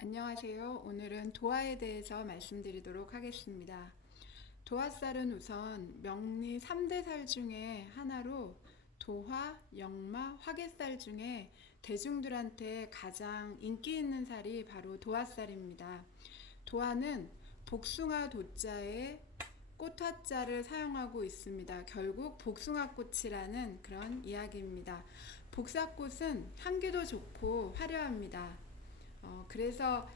안녕하세요. 오늘은 도화에 대해서 말씀드리도록 하겠습니다. 도화살은 우선 명리 3대 살 중에 하나로 도화, 영마, 화개살 중에 대중들한테 가장 인기 있는 살이 바로 도화살입니다. 도화는 복숭아 도자에 꽃화자를 사용하고 있습니다. 결국 복숭아꽃이라는 그런 이야기입니다. 복사꽃은 향기도 좋고 화려합니다. 그래서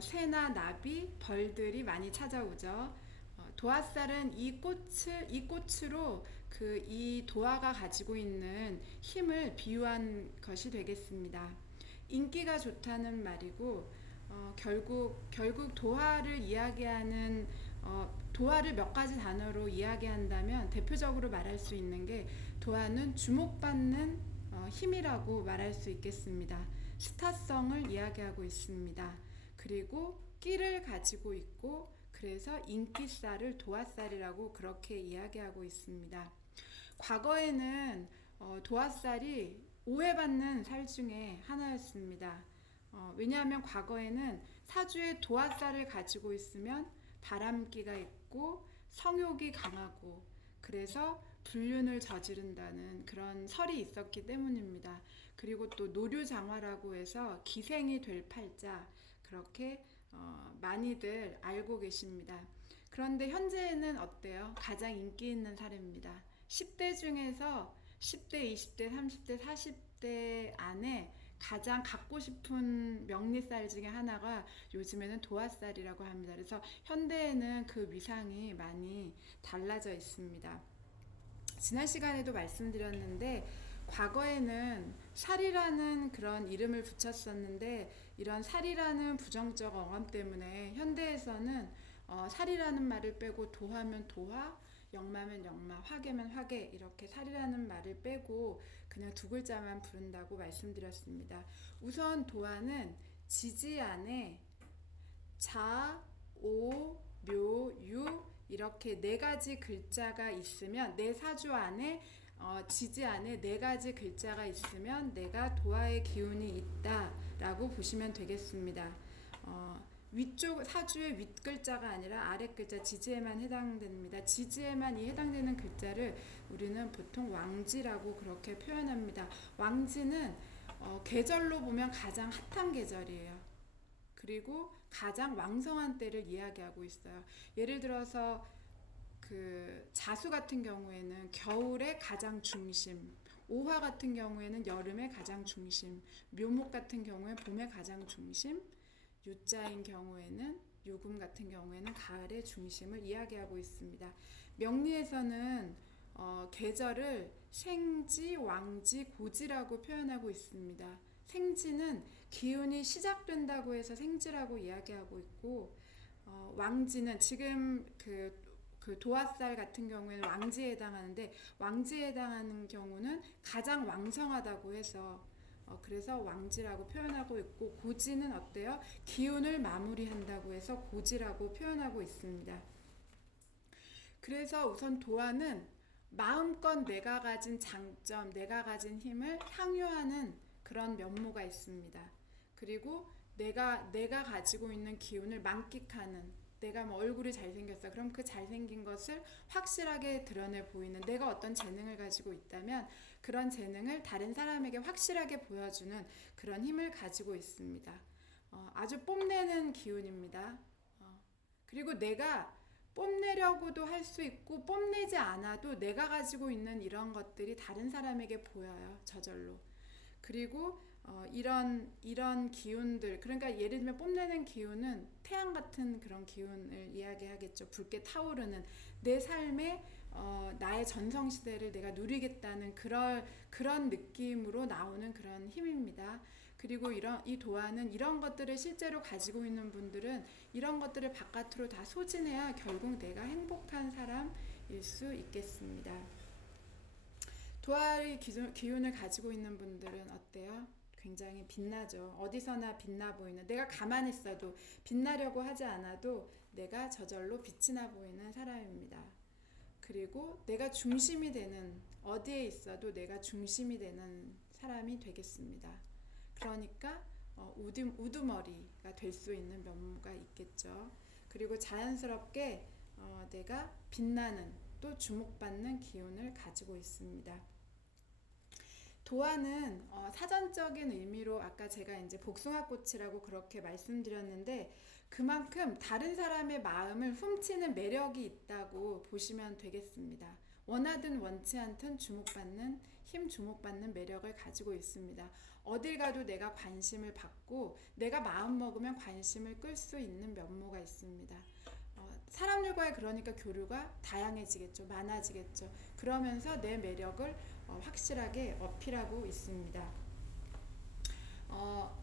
새나 나비, 벌들이 많이 찾아오죠. 도화살은 이 꽃으로 이 도화가 가지고 있는 힘을 비유한 것이 되겠습니다. 인기가 좋다는 말이고, 결국 도화를 이야기하는, 도화를 몇 가지 단어로 이야기한다면 대표적으로 말할 수 있는 게 도화는 주목받는 힘이라고 말할 수 있겠습니다. 스타성을 이야기하고 있습니다. 그리고 끼를 가지고 있고, 그래서 인기살을 도화살이라고 그렇게 이야기하고 있습니다. 과거에는 도화살이 오해받는 살 중에 하나였습니다. 왜냐하면 과거에는 사주에 도화살을 가지고 있으면 바람기가 있고 성욕이 강하고, 그래서 불륜을 저지른다는 그런 설이 있었기 때문입니다. 그리고 또 노류장화라고 해서 기생이 될 팔자, 그렇게 많이들 알고 계십니다. 그런데 현재는 어때요? 가장 인기 있는 사례입니다. 10대 중에서 10대, 20대, 30대, 40대 안에 가장 갖고 싶은 명리쌀 중에 하나가 요즘에는 도화쌀이라고 합니다. 그래서 현대에는 그 위상이 많이 달라져 있습니다. 지난 시간에도 말씀드렸는데, 과거에는 살이라는 그런 이름을 붙였었는데, 이런 살이라는 부정적 어감 때문에 현대에서는 살이라는 말을 빼고 도하면 도화, 영마면 영마, 화개면 화개, 이렇게 살이라는 말을 빼고 그냥 두 글자만 부른다고 말씀드렸습니다. 우선 도화는 지지 안에 자, 오, 묘, 유 이렇게 네 가지 글자가 있으면, 내 사주 안에 지지 안에 네 가지 글자가 있으면 내가 도화의 기운이 있다라고 보시면 되겠습니다. 위쪽 사주의 윗 글자가 아니라 아래 글자 지지에만 해당됩니다. 지지에만 이 해당되는 글자를 우리는 보통 왕지라고 그렇게 표현합니다. 왕지는 계절로 보면 가장 핫한 계절이에요. 그리고 가장 왕성한 때를 이야기하고 있어요. 예를 들어서 그 자수 같은 경우에는 겨울의 가장 중심, 오화 같은 경우에는 여름의 가장 중심, 묘목 같은 경우에 봄의 가장 중심, 유자인 경우에는 유금 같은 경우에는 가을의 중심을 이야기하고 있습니다. 명리에서는 계절을 생지, 왕지, 고지라고 표현하고 있습니다. 생지는 기운이 시작된다고 해서 생지라고 이야기하고 있고, 왕지는 지금 그 도화살 같은 경우에는 왕지에 해당하는데, 왕지에 해당하는 경우는 가장 왕성하다고 해서 그래서 왕지라고 표현하고 있고, 고지는 어때요? 기운을 마무리한다고 해서 고지라고 표현하고 있습니다. 그래서 우선 도화는 마음껏 내가 가진 장점, 내가 가진 힘을 향유하는 그런 면모가 있습니다. 그리고 내가 가지고 있는 기운을 만끽하는, 내가 얼굴이 잘생겼어. 그럼 그 잘생긴 것을 확실하게 드러내 보이는, 내가 어떤 재능을 가지고 있다면 그런 재능을 다른 사람에게 확실하게 보여주는 그런 힘을 가지고 있습니다. 아주 뽐내는 기운입니다. 그리고 내가 뽐내려고도 할 수 있고, 뽐내지 않아도 내가 가지고 있는 이런 것들이 다른 사람에게 보여요. 저절로. 그리고 이런 기운들, 그러니까 예를 들면 뽐내는 기운은 태양 같은 그런 기운을 이야기하겠죠. 붉게 타오르는 내 삶의 나의 전성시대를 내가 누리겠다는 그런 느낌으로 나오는 그런 힘입니다. 그리고 이 도화는 이런 것들을 실제로 가지고 있는 분들은 이런 것들을 바깥으로 다 소진해야 결국 내가 행복한 사람일 수 있겠습니다. 도화의 기운을 가지고 있는 분들은 어때요? 굉장히 빛나죠. 어디서나 빛나 보이는, 내가 가만히 있어도 빛나려고 하지 않아도 내가 저절로 빛이 나 보이는 사람입니다. 그리고 내가 중심이 되는, 어디에 있어도 내가 중심이 되는 사람이 되겠습니다. 그러니까 우두머리가 될 수 있는 면모가 있겠죠. 그리고 자연스럽게 내가 빛나는 또 주목받는 기운을 가지고 있습니다. 도화는 사전적인 의미로 아까 제가 이제 복숭아꽃이라고 그렇게 말씀드렸는데 그만큼 다른 사람의 마음을 훔치는 매력이 있다고 보시면 되겠습니다. 원하든 원치 않든 주목받는 매력을 가지고 있습니다. 어딜 가도 내가 관심을 받고 내가 마음 먹으면 관심을 끌 수 있는 면모가 있습니다. 사람들과의 그러니까 교류가 다양해지겠죠. 많아지겠죠. 그러면서 내 매력을 확실하게 어필하고 있습니다.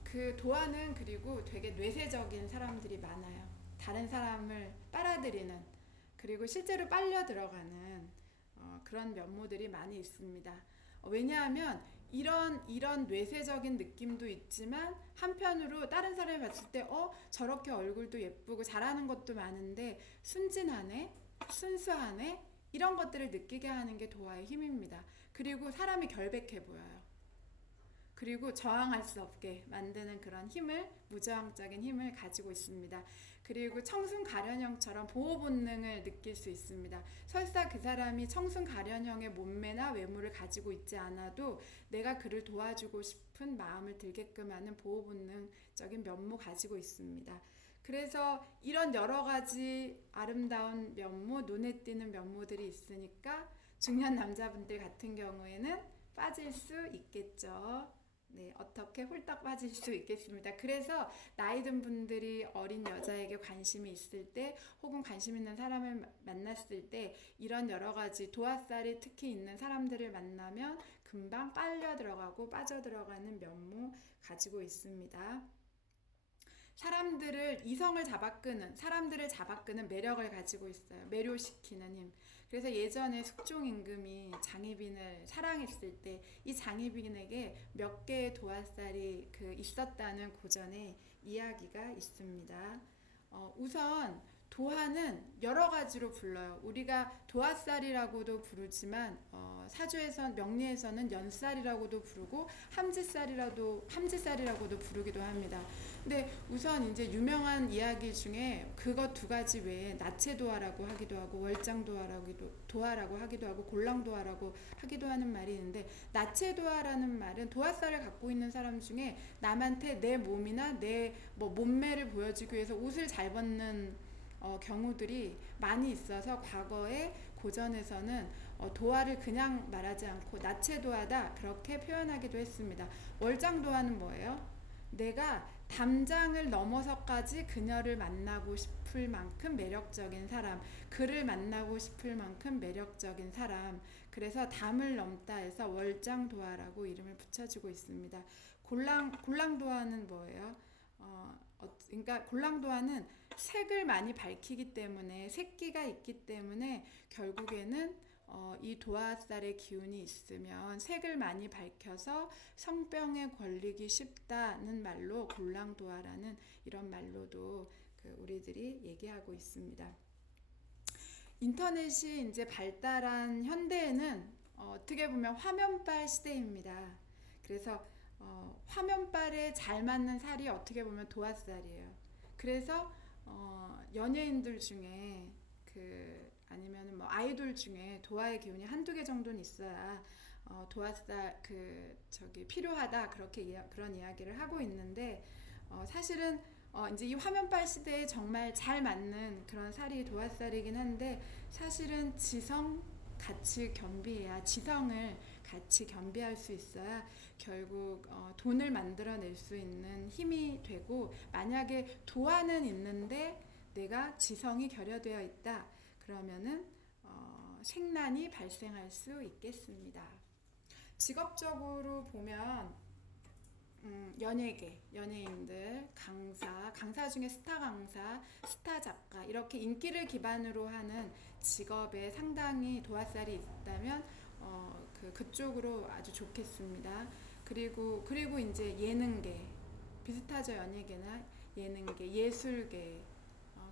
그 도화는 그리고 되게 뇌세적인 사람들이 많아요. 다른 사람을 빨아들이는 그리고 실제로 빨려 들어가는 그런 면모들이 많이 있습니다. 왜냐하면 이런 뇌세적인 느낌도 있지만 한편으로 다른 사람이 봤을 때 저렇게 얼굴도 예쁘고 잘하는 것도 많은데 순진하네, 순수하네 이런 것들을 느끼게 하는 게 도화의 힘입니다. 그리고 사람이 결백해 보여요. 그리고 저항할 수 없게 만드는 그런 무저항적인 힘을 가지고 있습니다. 그리고 청순가련형처럼 보호 본능을 느낄 수 있습니다. 설사 그 사람이 청순가련형의 몸매나 외모를 가지고 있지 않아도 내가 그를 도와주고 싶은 마음을 들게끔 하는 보호 본능적인 면모 가지고 있습니다. 그래서 이런 여러 가지 아름다운 면모, 눈에 띄는 면모들이 있으니까 중년 남자분들 같은 경우에는 빠질 수 있겠죠. 네, 어떻게 홀딱 빠질 수 있겠습니다. 그래서 나이 든 분들이 어린 여자에게 관심이 있을 때 혹은 관심 있는 사람을 만났을 때 이런 여러 가지 도화살이 특히 있는 사람들을 만나면 금방 빨려 들어가고 빠져 들어가는 면모 가지고 있습니다. 사람들을 잡아끄는 매력을 가지고 있어요. 매료시키는 힘. 그래서 예전에 숙종 임금이 장희빈을 사랑했을 때 이 장희빈에게 몇 개의 도화살이 있었다는 고전에 이야기가 있습니다. 우선 도화는 여러 가지로 불러요. 우리가 도화살이라고도 부르지만 명리에서는 연살이라고도 부르고 함지살이라고도 부르기도 합니다. 근데 우선 이제 유명한 이야기 중에 그것 두 가지 외에 나체도화라고 하기도 하고 월장도화라고 하기도 하고 골랑도화라고 하기도 하는 말이 있는데 나체도화라는 말은 도화살을 갖고 있는 사람 중에 남한테 내 몸이나 내 몸매를 보여주기 위해서 옷을 잘 벗는 경우들이 많이 있어서 과거에 고전에서는 도화를 그냥 말하지 않고 나체도화다 그렇게 표현하기도 했습니다. 월장도화는 뭐예요? 내가 담장을 넘어서까지 그녀를 만나고 싶을 만큼 매력적인 사람, 그를 만나고 싶을 만큼 매력적인 사람. 그래서 담을 넘다 해서 월장도화라고 이름을 붙여주고 있습니다. 골랑도화는 뭐예요? 그러니까 골랑도화는 색을 많이 밝히기 때문에 색기가 있기 때문에 결국에는 이 도화살의 기운이 있으면 색을 많이 밝혀서 성병에 걸리기 쉽다는 말로 골랑도화라는 이런 말로도 우리들이 얘기하고 있습니다. 인터넷이 이제 발달한 현대에는 어떻게 보면 화면빨 시대입니다. 그래서 화면빨에 잘 맞는 살이 어떻게 보면 도화살이에요. 그래서 연예인들 중에 아니면 아이돌 중에 도화의 기운이 한두 개 정도는 있어야 도화살 필요하다 그런 이야기를 하고 있는데 사실은 이제 이 화면빨 시대에 정말 잘 맞는 그런 살이 도화살이긴 한데 사실은 지성을 같이 겸비할 수 있어야 결국 돈을 만들어낼 수 있는 힘이 되고 만약에 도화는 있는데 내가 지성이 결여되어 있다 그러면은 생난이 발생할 수 있겠습니다. 직업적으로 보면 연예인들, 강사 중에 스타 강사, 스타 작가 이렇게 인기를 기반으로 하는 직업에 상당히 도화살이 있다면 그쪽으로 아주 좋겠습니다. 그리고 이제 예능계 비슷하죠. 연예계나 예능계, 예술계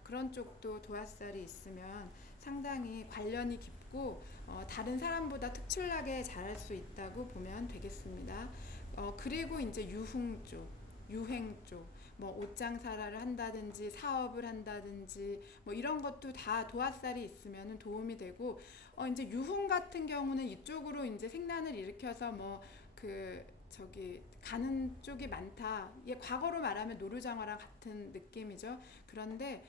그런 쪽도 도화살이 있으면 상당히 관련이 깊고 다른 사람보다 특출나게 잘할 수 있다고 보면 되겠습니다. 그리고 이제 유흥 쪽 유행 쪽, 뭐 옷장 사라를 한다든지 사업을 한다든지 뭐 이런 것도 다 도화살이 있으면 도움이 되고, 이제 유흥 같은 경우는 이쪽으로 이제 생란을 일으켜서 뭐 그 저기 가는 쪽이 많다. 예, 과거로 말하면 노루장화랑 같은 느낌이죠. 그런데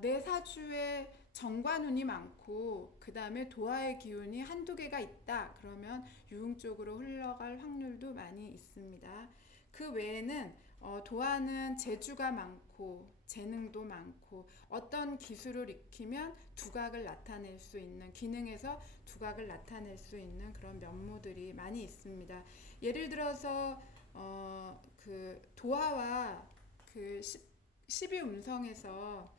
내 사주에 정관운이 많고 그 다음에 도화의 기운이 한두 개가 있다. 그러면 유흥 쪽으로 흘러갈 확률도 많이 있습니다. 그 외에는 도화는 재주가 많고 재능도 많고 어떤 기술을 익히면 두각을 나타낼 수 있는, 기능에서 두각을 나타낼 수 있는 그런 면모들이 많이 있습니다. 예를 들어서 그 도화와 그 12음성에서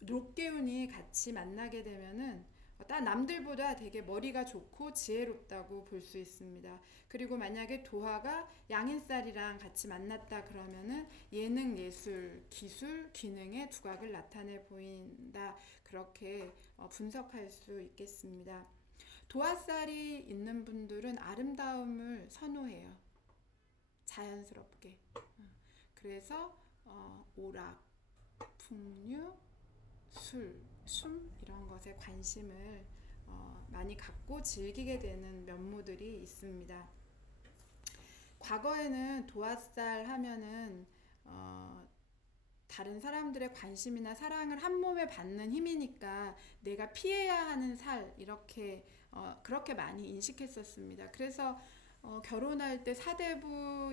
록개운이 같이 만나게 되면은 딴 남들보다 되게 머리가 좋고 지혜롭다고 볼 수 있습니다. 그리고 만약에 도화가 양인살이랑 같이 만났다 그러면은 예능, 예술, 기술, 기능의 두각을 나타내 보인다. 그렇게 분석할 수 있겠습니다. 도화살이 있는 분들은 아름다움을 선호해요. 자연스럽게. 그래서 오락, 풍류, 술, 숨 이런 것에 관심을 많이 갖고 즐기게 되는 면모들이 있습니다. 과거에는 도화살 하면은 다른 사람들의 관심이나 사랑을 한 몸에 받는 힘이니까 내가 피해야 하는 살 이렇게 그렇게 많이 인식했었습니다. 그래서 결혼할 때 사대부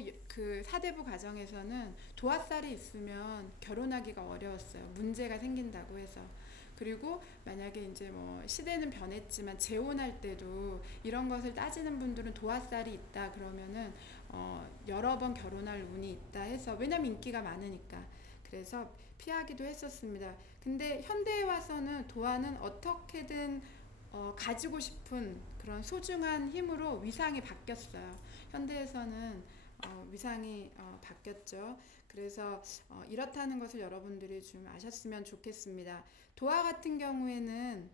가정에서는 도화살이 있으면 결혼하기가 어려웠어요. 문제가 생긴다고 해서. 그리고 만약에 이제 뭐 시대는 변했지만 재혼할 때도 이런 것을 따지는 분들은 도화살이 있다 그러면은 여러 번 결혼할 운이 있다 해서, 왜냐면 인기가 많으니까. 그래서 피하기도 했었습니다. 근데 현대에 와서는 도화는 어떻게든 가지고 싶은 그런 소중한 힘으로 위상이 바뀌었어요. 현대에서는 위상이 바뀌었죠. 그래서 이렇다는 것을 여러분들이 좀 아셨으면 좋겠습니다. 도화 같은 경우에는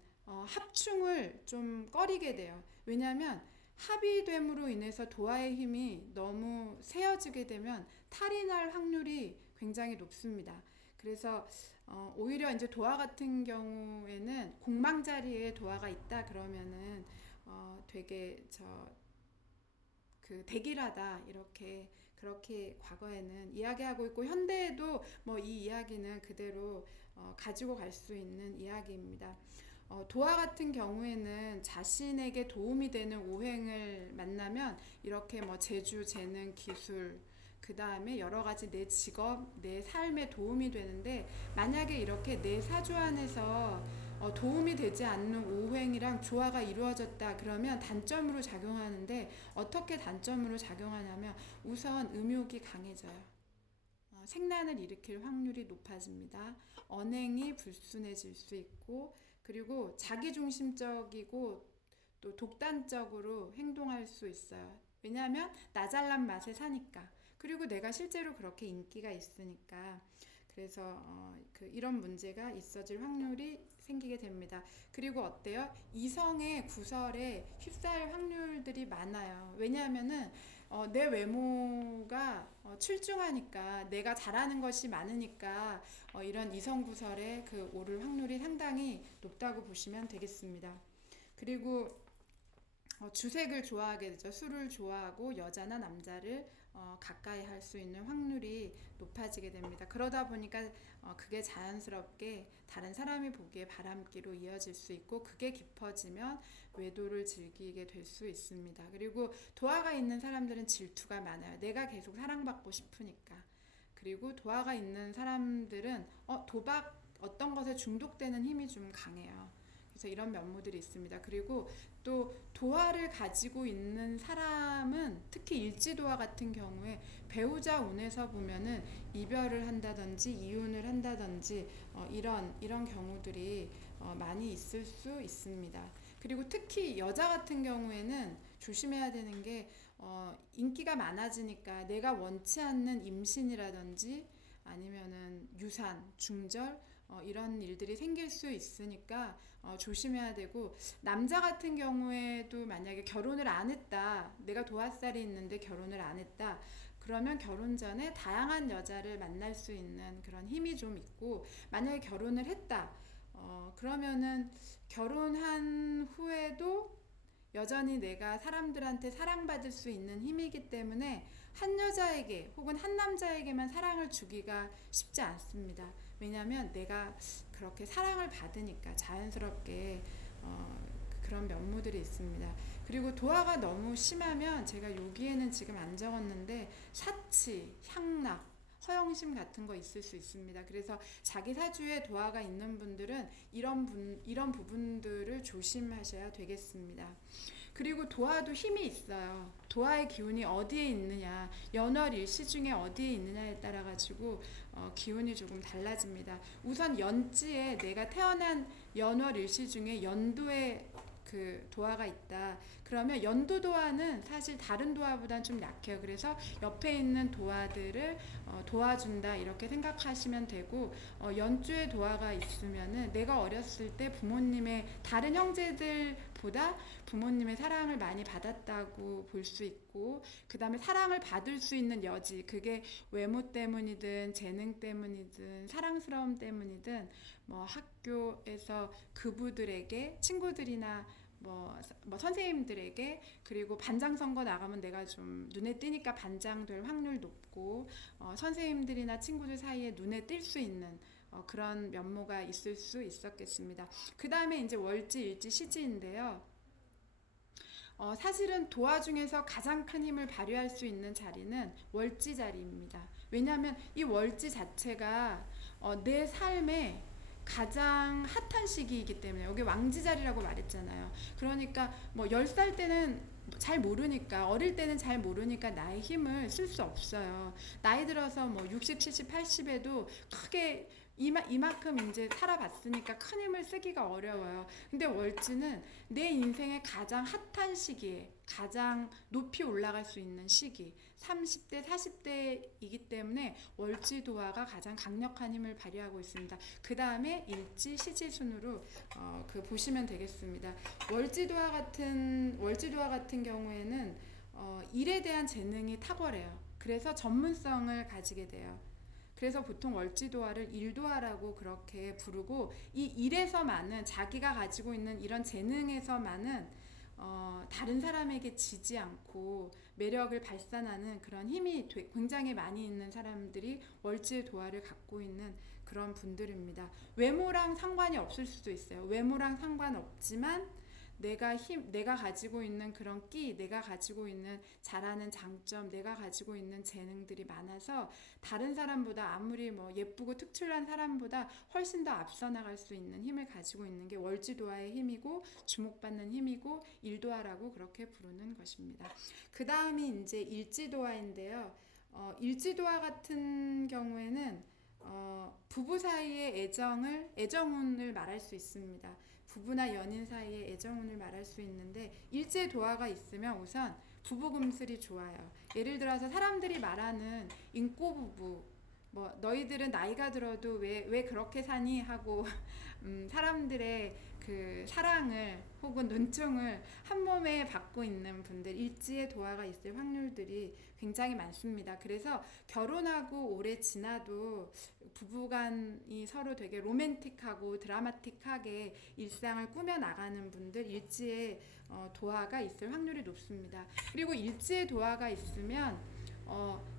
합충을 좀 꺼리게 돼요. 왜냐하면 합의됨으로 인해서 도화의 힘이 너무 세어지게 되면 탈이 날 확률이 굉장히 높습니다. 그래서 오히려 이제 도화 같은 경우에는 공망 자리에 도화가 있다 그러면은 되게 그 대길하다 이렇게 그렇게 과거에는 이야기하고 있고, 현대에도 뭐 이 이야기는 그대로 가지고 갈 수 있는 이야기입니다. 도화 같은 경우에는 자신에게 도움이 되는 오행을 만나면 이렇게 뭐 재주, 재능, 기술, 그 다음에 여러 가지 내 직업, 내 삶에 도움이 되는데, 만약에 이렇게 내 사주 안에서 도움이 되지 않는 오행이랑 조화가 이루어졌다 그러면 단점으로 작용하는데, 어떻게 단점으로 작용하냐면 우선 음욕이 강해져요. 생란을 일으킬 확률이 높아집니다. 언행이 불순해질 수 있고, 그리고 자기중심적이고 또 독단적으로 행동할 수 있어요. 왜냐하면 나 잘난 맛에 사니까. 그리고 내가 실제로 그렇게 인기가 있으니까. 그래서 이런 문제가 있어질 확률이 생기게 됩니다. 그리고 어때요? 이성의 구설에 휩싸일 확률들이 많아요. 왜냐하면은 내 외모가 출중하니까, 내가 잘하는 것이 많으니까 이런 이성 구설에 오를 확률이 상당히 높다고 보시면 되겠습니다. 그리고 주색을 좋아하게 되죠. 술을 좋아하고 여자나 남자를 가까이 할 수 있는 확률이 높아지게 됩니다. 그러다 보니까 그게 자연스럽게 다른 사람이 보기에 바람기로 이어질 수 있고, 그게 깊어지면 외도를 즐기게 될 수 있습니다. 그리고 도화가 있는 사람들은 질투가 많아요. 내가 계속 사랑받고 싶으니까. 그리고 도화가 있는 사람들은 도박 어떤 것에 중독되는 힘이 좀 강해요. 그래서 이런 면모들이 있습니다. 그리고 또 도화를 가지고 있는 사람은 특히 일지도화 같은 경우에 배우자 운에서 보면은 이별을 한다든지 이혼을 한다든지 이런 경우들이 많이 있을 수 있습니다. 그리고 특히 여자 같은 경우에는 조심해야 되는 게 인기가 많아지니까 내가 원치 않는 임신이라든지 아니면은 유산, 중절 이런 일들이 생길 수 있으니까 조심해야 되고, 남자 같은 경우에도 만약에 결혼을 안 했다, 내가 도화살이 있는데 결혼을 안 했다 그러면 결혼 전에 다양한 여자를 만날 수 있는 그런 힘이 좀 있고, 만약에 결혼을 했다. 그러면은 결혼한 후에도 여전히 내가 사람들한테 사랑받을 수 있는 힘이기 때문에 한 여자에게 혹은 한 남자에게만 사랑을 주기가 쉽지 않습니다. 왜냐하면 내가 그렇게 사랑을 받으니까 자연스럽게 그런 면모들이 있습니다. 그리고 도화가 너무 심하면, 제가 여기에는 지금 안 적었는데 사치, 향락, 허영심 같은 거 있을 수 있습니다. 그래서 자기 사주에 도화가 있는 분들은 이런 부분들을 조심하셔야 되겠습니다. 그리고 도화도 힘이 있어요. 도화의 기운이 어디에 있느냐, 연월일시 중에 어디에 있느냐에 따라 가지고 기운이 조금 달라집니다. 우선 연지에 내가 태어난 연월일시 중에 연도에 그 도화가 있다. 그러면 연도 도화는 사실 다른 도화보다는 좀 약해요. 그래서 옆에 있는 도화들을 도와준다 이렇게 생각하시면 되고, 연주에 도화가 있으면은 내가 어렸을 때 부모님의 다른 형제들보다 부모님의 사랑을 많이 받았다고 볼 수 있고, 그 다음에 사랑을 받을 수 있는 여지, 그게 외모 때문이든 재능 때문이든 사랑스러움 때문이든 뭐 학교에서 그부들에게, 친구들이나 뭐 선생님들에게, 그리고 반장 선거 나가면 내가 좀 눈에 띄니까 반장 될 확률 높고, 선생님들이나 친구들 사이에 눈에 띌 수 있는 그런 면모가 있을 수 있었겠습니다. 그 다음에 이제 월지, 일지, 시지인데요. 사실은 도화 중에서 가장 큰 힘을 발휘할 수 있는 자리는 월지 자리입니다. 왜냐하면 이 월지 자체가 내 삶에 가장 핫한 시기이기 때문에, 여기 왕지 자리라고 말했잖아요. 그러니까 뭐 10살 때는 잘 모르니까, 어릴 때는 잘 모르니까 나의 힘을 쓸 수 없어요. 나이 들어서 뭐 60, 70, 80에도 크게 이만큼 이제 살아봤으니까 큰 힘을 쓰기가 어려워요. 근데 월지는 내 인생의 가장 핫한 시기에 가장 높이 올라갈 수 있는 시기, 30대, 40대이기 때문에 월지 도화가 가장 강력한 힘을 발휘하고 있습니다. 그 다음에 일지, 시지 순으로 보시면 되겠습니다. 월지 도화 같은 경우에는 일에 대한 재능이 탁월해요. 그래서 전문성을 가지게 돼요. 그래서 보통 월지도화를 일도화라고 그렇게 부르고, 이 일에서만은, 자기가 가지고 있는 이런 재능에서만은 다른 사람에게 지지 않고 매력을 발산하는 그런 힘이 굉장히 많이 있는 사람들이 월지의 도화를 갖고 있는 그런 분들입니다. 외모랑 상관이 없을 수도 있어요. 외모랑 상관없지만 내가 가지고 있는 그런 끼, 내가 가지고 있는 잘하는 장점, 내가 가지고 있는 재능들이 많아서 다른 사람보다, 아무리 뭐 예쁘고 특출난 사람보다 훨씬 더 앞서 나갈 수 있는 힘을 가지고 있는 게 월지도화의 힘이고, 주목받는 힘이고, 일도화라고 그렇게 부르는 것입니다. 그 다음이 이제 일지도화인데요. 일지도화 같은 경우에는 부부 사이의 애정운을 말할 수 있습니다. 부부나 연인 사이의 애정운을 말할 수 있는데, 일제 도화가 있으면 우선 부부 금슬이 좋아요. 예를 들어서 사람들이 말하는 인꼬부부, 뭐 너희들은 나이가 들어도 왜 그렇게 사니 하고 사람들의 그 사랑을 혹은 눈총을 한 몸에 받고 있는 분들, 일지의 도화가 있을 확률들이 굉장히 많습니다. 그래서 결혼하고 오래 지나도 부부간이 서로 되게 로맨틱하고 드라마틱하게 일상을 꾸며나가는 분들, 일지의 도화가 있을 확률이 높습니다. 그리고 일지의 도화가 있으면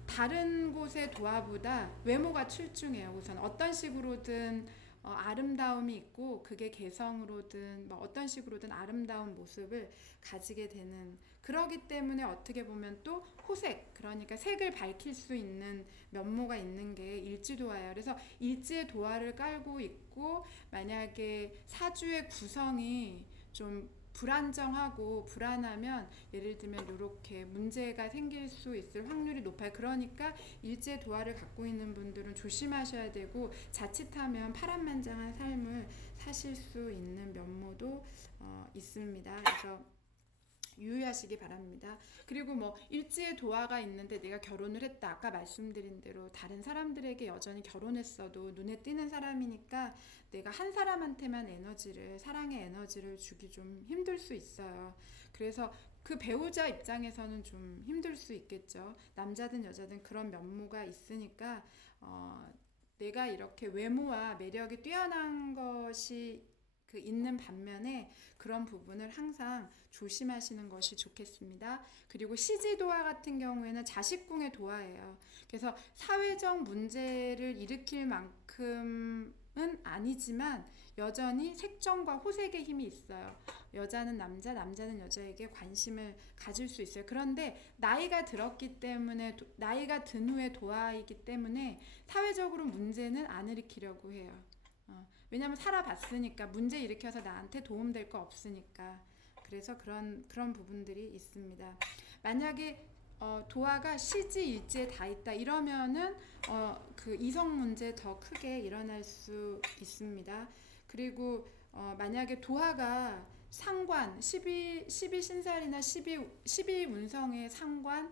다른 곳의 도화보다 외모가 출중해요. 우선 어떤 식으로든 아름다움이 있고, 그게 개성으로든 뭐 어떤 식으로든 아름다운 모습을 가지게 되는, 그러기 때문에 어떻게 보면 또 호색, 그러니까 색을 밝힐 수 있는 면모가 있는 게 일지도화예요. 그래서 일지의 도화를 깔고 있고, 만약에 사주의 구성이 좀 불안정하고 불안하면, 예를 들면 이렇게 문제가 생길 수 있을 확률이 높아요. 그러니까 일제 도화를 갖고 있는 분들은 조심하셔야 되고, 자칫하면 파란만장한 삶을 사실 수 있는 면모도 있습니다. 그래서 유의하시기 바랍니다. 그리고 뭐 일지의 도화가 있는데 내가 결혼을 했다. 아까 말씀드린 대로 다른 사람들에게 여전히 결혼했어도 눈에 띄는 사람이니까 내가 한 사람한테만 사랑의 에너지를 주기 좀 힘들 수 있어요. 그래서 그 배우자 입장에서는 좀 힘들 수 있겠죠. 남자든 여자든 그런 면모가 있으니까 내가 이렇게 외모와 매력이 뛰어난 것이 있는 반면에 그런 부분을 항상 조심하시는 것이 좋겠습니다. 그리고 시지도화 같은 경우에는 자식궁의 도화예요. 그래서 사회적 문제를 일으킬 만큼은 아니지만 여전히 색정과 호색의 힘이 있어요. 여자는 남자, 남자는 여자에게 관심을 가질 수 있어요. 그런데 나이가 들었기 때문에, 나이가 든 후에 도화이기 때문에 사회적으로 문제는 안 일으키려고 해요. 왜냐면 살아봤으니까, 문제 일으켜서 나한테 도움될 거 없으니까. 그래서 그런 부분들이 있습니다. 만약에 도화가 시지 일지에 다 있다 이러면은 그 이성 문제 더 크게 일어날 수 있습니다. 그리고 만약에 도화가 상관 12신살이나 12운성의 상관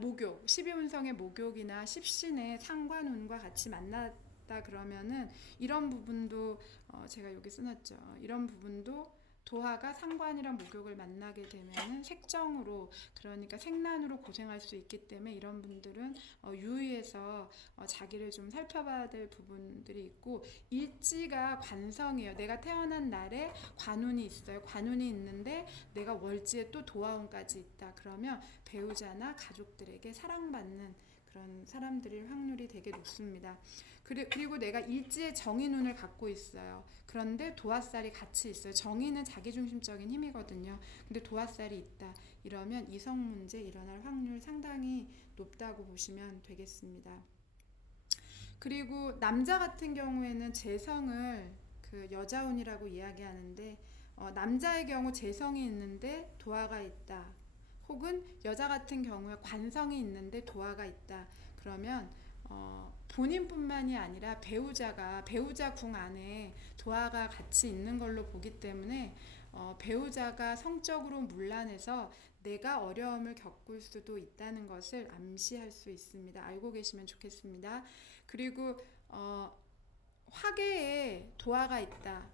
목욕 12운성의 목욕이나 십신의 상관운과 같이 만났다 그러면은 이런 부분도 제가 여기 써놨죠. 이런 부분도 도화가 상관이랑 목욕을 만나게 되면은 색정으로, 그러니까 색난으로 고생할 수 있기 때문에 이런 분들은 유의해서 자기를 좀 살펴봐야 될 부분들이 있고, 일지가 관성이에요. 내가 태어난 날에 관운이 있어요. 관운이 있는데 내가 월지에 또 도화운까지 있다. 그러면 배우자나 가족들에게 사랑받는 그런 사람들일 확률이 되게 높습니다. 그리고 내가 일지의 정인운을 갖고 있어요. 그런데 도화살이 같이 있어요. 정인은 자기중심적인 힘이거든요. 근데 도화살이 있다. 이러면 이성 문제 일어날 확률 상당히 높다고 보시면 되겠습니다. 그리고 남자 같은 경우에는 재성을 여자운이라고 이야기하는데 남자의 경우 재성이 있는데 도화가 있다. 혹은 여자 같은 경우에 관성이 있는데 도화가 있다. 그러면 본인뿐만이 아니라 배우자 궁 안에 도화가 같이 있는 걸로 보기 때문에 배우자가 성적으로 문란해서 내가 어려움을 겪을 수도 있다는 것을 암시할 수 있습니다. 알고 계시면 좋겠습니다. 그리고 화계에 도화가 있다.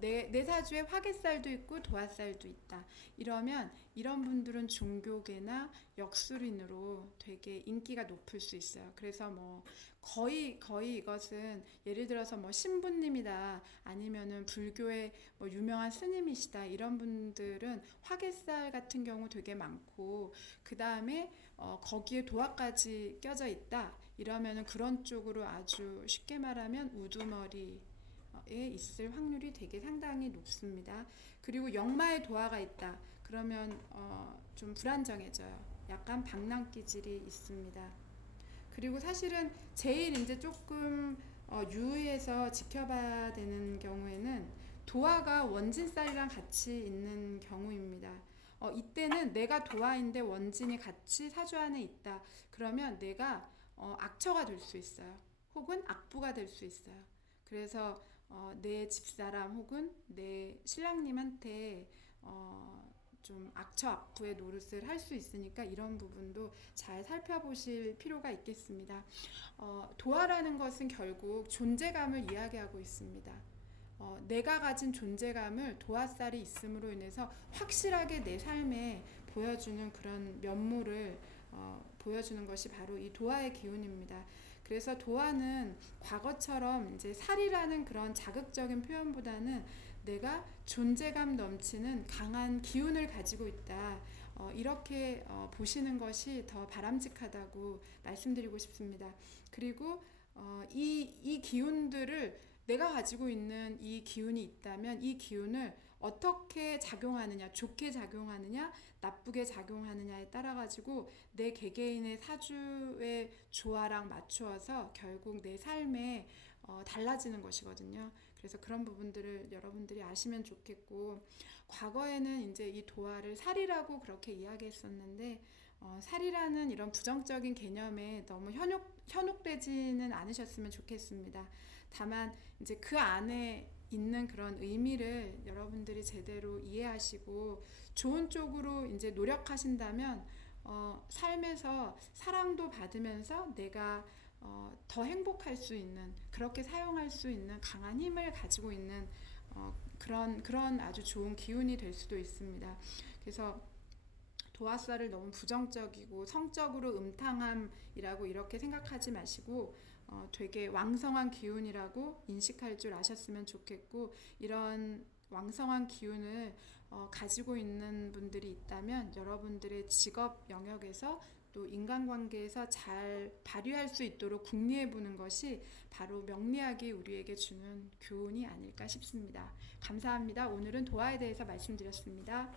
내 사주에 화개살도 있고 도화살도 있다. 이러면 이런 분들은 종교계나 역술인으로 되게 인기가 높을 수 있어요. 그래서 거의 이것은 예를 들어서 신부님이다, 아니면은 불교의 유명한 스님이시다, 이런 분들은 화개살 같은 경우 되게 많고, 그 다음에 거기에 도화까지 껴져 있다. 이러면은 그런 쪽으로 아주 쉽게 말하면 우두머리 있을 확률이 되게 상당히 높습니다. 그리고 역마에 도화가 있다. 그러면 좀 불안정해져요. 약간 방랑기질이 있습니다. 그리고 사실은 제일 이제 조금 유의해서 지켜봐야 되는 경우에는 도화가 원진살이랑 같이 있는 경우입니다. 이때는 내가 도화인데 원진이 같이 사주 안에 있다. 그러면 내가 악처가 될 수 있어요. 혹은 악부가 될 수 있어요. 그래서 내 집사람 혹은 내 신랑님한테 좀 악처 악부의 노릇을 할 수 있으니까 이런 부분도 잘 살펴보실 필요가 있겠습니다. 도화라는 것은 결국 존재감을 이야기하고 있습니다. 내가 가진 존재감을 도화살이 있음으로 인해서 확실하게 내 삶에 보여주는 그런 면모를 보여주는 것이 바로 이 도화의 기운입니다. 그래서 도화는 과거처럼 이제 살이라는 그런 자극적인 표현보다는 내가 존재감 넘치는 강한 기운을 가지고 있다. 이렇게 보시는 것이 더 바람직하다고 말씀드리고 싶습니다. 그리고 이 기운들을, 내가 가지고 있는 이 기운이 있다면 이 기운을 어떻게 작용하느냐, 좋게 작용하느냐, 나쁘게 작용하느냐에 따라 가지고 내 개개인의 사주의 조화랑 맞추어서 결국 내 삶에 달라지는 것이거든요. 그래서 그런 부분들을 여러분들이 아시면 좋겠고, 과거에는 이제 이 도화를 살이라고 그렇게 이야기했었는데 살이라는 이런 부정적인 개념에 너무 현혹되지는 않으셨으면 좋겠습니다. 다만 이제 그 안에 있는 그런 의미를 여러분들이 제대로 이해하시고 좋은 쪽으로 이제 노력하신다면 삶에서 사랑도 받으면서 내가 더 행복할 수 있는, 그렇게 사용할 수 있는 강한 힘을 가지고 있는 그런 아주 좋은 기운이 될 수도 있습니다. 그래서 도화살을 너무 부정적이고 성적으로 음탕함이라고 이렇게 생각하지 마시고 되게 왕성한 기운이라고 인식할 줄 아셨으면 좋겠고, 이런 왕성한 기운을 가지고 있는 분들이 있다면 여러분들의 직업 영역에서 또 인간관계에서 잘 발휘할 수 있도록 궁리해 보는 것이 바로 명리학이 우리에게 주는 교훈이 아닐까 싶습니다. 감사합니다. 오늘은 도화에 대해서 말씀드렸습니다.